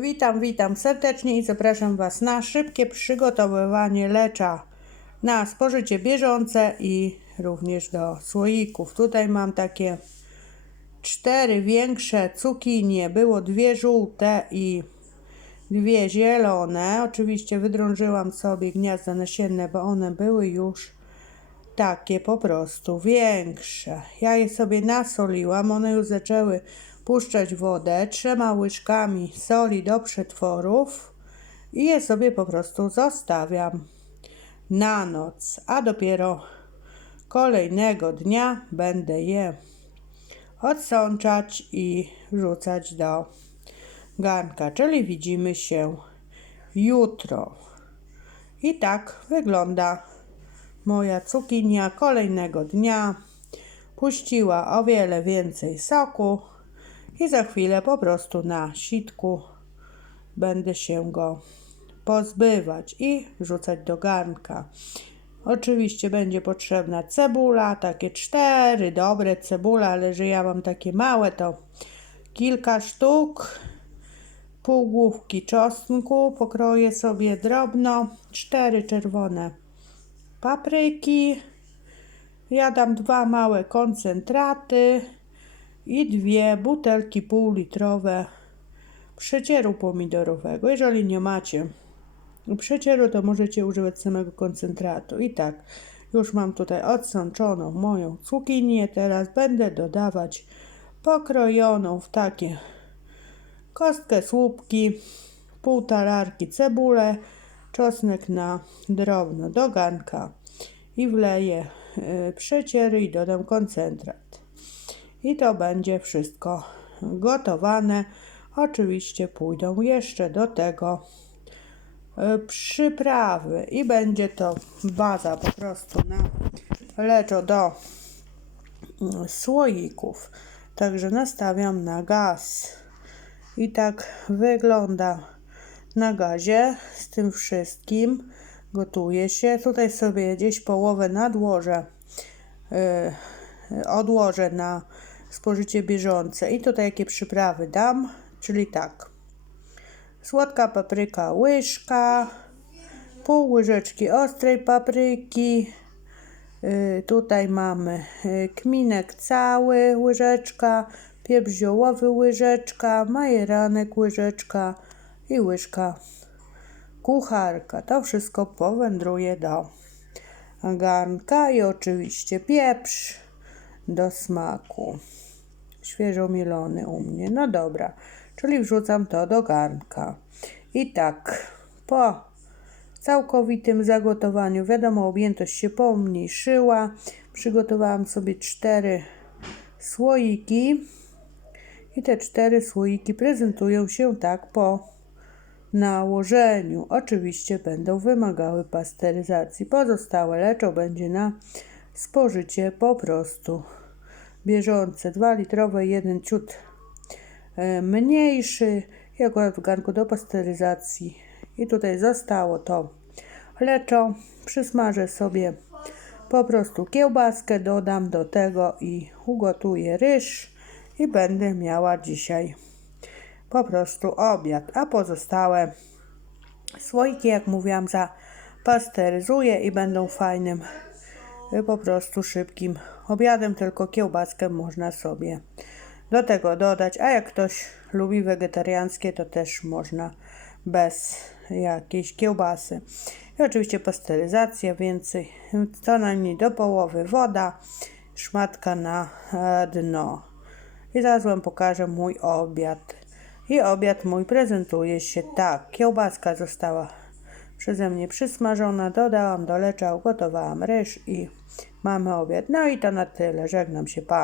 Witam, witam serdecznie i zapraszam Was na szybkie przygotowywanie lecza na spożycie bieżące i również do słoików. Tutaj mam takie cztery większe cukinie, było dwie żółte i dwie zielone. Oczywiście wydrążyłam sobie gniazda nasienne, bo one były już takie po prostu większe. Ja je sobie nasoliłam, one już zaczęły puszczać wodę trzema łyżkami soli do przetworów i je sobie po prostu zostawiam na noc, a dopiero kolejnego dnia będę je odsączać i wrzucać do garnka, czyli widzimy się jutro. I tak wygląda moja cukinia kolejnego dnia. Puściła o wiele więcej soku i za chwilę po prostu na sitku będę się go pozbywać i wrzucać do garnka. Oczywiście będzie potrzebna cebula, takie cztery dobre cebule, ale że ja mam takie małe, to kilka sztuk. Pół główki czosnku pokroję sobie drobno, cztery czerwone papryki. Ja dam dwa małe koncentraty i dwie butelki półlitrowe przecieru pomidorowego. Jeżeli nie macie przecieru, to możecie używać samego koncentratu. I tak, już mam tutaj odsączoną moją cukinię. Teraz będę dodawać pokrojoną w takie kostkę słupki, pół talarki cebulę, czosnek na drobno do garnka i wleję y, przeciery i dodam koncentrat. I to będzie wszystko gotowane. Oczywiście pójdą jeszcze do tego y, przyprawy i będzie to baza po prostu na leczo do y, słoików. Także nastawiam na gaz. I tak wygląda na gazie z tym wszystkim. Gotuje się. Tutaj sobie gdzieś połowę nadłożę, yy, odłożę na spożycie bieżące. I tutaj jakie przyprawy dam, czyli tak. Słodka papryka łyżka, pół łyżeczki ostrej papryki, yy, tutaj mamy yy, kminek cały, łyżeczka, pieprz ziołowy, łyżeczka, majeranek, łyżeczka i łyżka kucharka. To wszystko powędruje do garnka i oczywiście pieprz do smaku. Świeżo mielony u mnie. No dobra, czyli wrzucam to do garnka. I tak, po całkowitym zagotowaniu, wiadomo, objętość się pomniejszyła. Przygotowałam sobie cztery słoiki. I te cztery słoiki prezentują się tak po nałożeniu. Oczywiście będą wymagały pasteryzacji. Pozostałe leczą będzie na spożycie po prostu bieżące. 2 litrowe, jeden ciut e, mniejszy i akurat w garnku do pasteryzacji. I tutaj zostało to leczo. Przysmażę sobie po prostu kiełbaskę, dodam do tego i ugotuję ryż i będę miała dzisiaj po prostu obiad, a pozostałe słoiki, jak mówiłam, zapasteryzuję i będą fajnym, po prostu szybkim obiadem, tylko kiełbaskę można sobie do tego dodać, a jak ktoś lubi wegetariańskie, to też można bez jakiejś kiełbasy. I oczywiście pasteryzacja, więcej, co najmniej do połowy woda, szmatka na e, dno. I zaraz Wam pokażę mój obiad. I obiad mój prezentuje się tak. Kiełbaska została przeze mnie przysmażona, dodałam do lecza, ugotowałam ryż i mamy obiad. No i to na tyle. Żegnam się, pa.